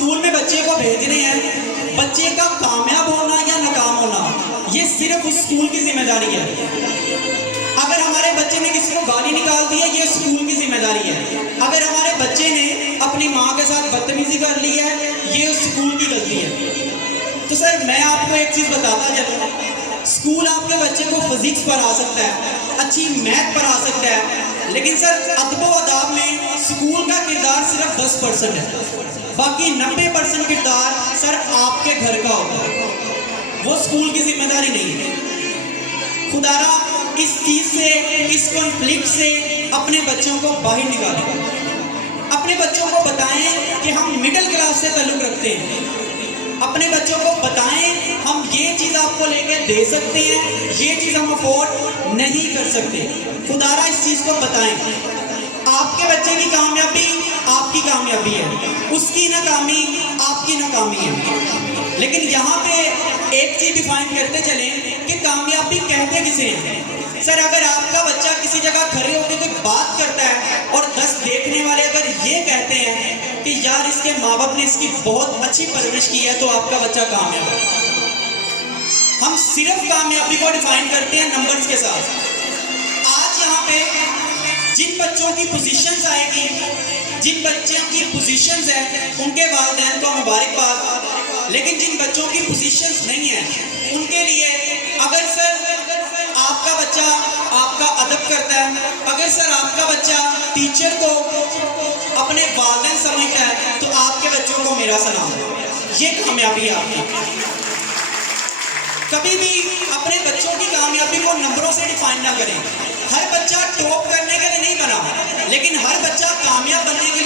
School में बच्चे को भेज रहे हैं, बच्चे का कामयाब होना या नाकाम होना ये सिर्फ उस स्कूल की जिम्मेदारी है। अगर हमारे बच्चे ने किसी को गाली निकाल दी है, ये स्कूल की जिम्मेदारी है। अगर हमारे बच्चे ने अपनी माँ के साथ बदतमीजी कर ली है, ये स्कूल की गलती है। तो सर मैं आपको एक चीज बताता चलूं, स्कूल आपके बच्चे को फिजिक्स पढ़ा सकता है, अच्छी मैथ पढ़ा सकता है, लेकिन सर अदब अदाब में स्कूल का किरदार सिर्फ 10% है, बाकी 90% किरदार सर आपके घर का होता है, वो स्कूल की जिम्मेदारी नहीं है। खुदारा इस चीज से, इस कॉन्फ्लिक्ट से अपने बच्चों को बाहर निकालें। अपने बच्चों को बताएं कि हम मिडिल क्लास से ताल्लुक रखते हैं। अपने बच्चों को बताएं हम ये चीज आपको लेके दे सकते हैं, ये चीज हम अफोर्ड नहीं कर सकते। खुदारा इस चीज को बताएं। आपके बच्चे की कामयाबी आपकी कामयाबी है, उसकी नाकामी आपकी नाकामी है। लेकिन यहाँ पे एक चीज डिफाइन करते चले कि कामयाबी कहते किसे हैं। सर अगर आपका बच्चा किसी जगह खड़े होकर कोई बात करता है और 10 देखने वाले अगर ये कहते हैं कि यार इसके माँ बाप ने इसकी बहुत अच्छी परवरिश की है, तो आपका बच्चा कामयाब है। हम सिर्फ कामयाबी को डिफाइन करते हैं नंबर्स के साथ। आज यहाँ पे जिन बच्चों की पोजीशंस आएगी, जिन बच्चों की पोजीशंस है, उनके वालिदैन को मुबारकबाद। लेकिन जिन बच्चों की पोजीशंस नहीं है, उनके लिए अगर सर आपका बच्चा आपका अदब करता है, अगर सर आपका बच्चा टीचर को अपने वालिदैन समझता है, तो आपके बच्चों को मेरा सलाम। ये कामयाबी है आपकी। कभी भी अपने बच्चों की कामयाबी को नंबरों से डिफाइन ना करें। हर बच्चा टॉप करने के लिए नहीं बना, लेकिन हर बच्चा कामयाब बनने के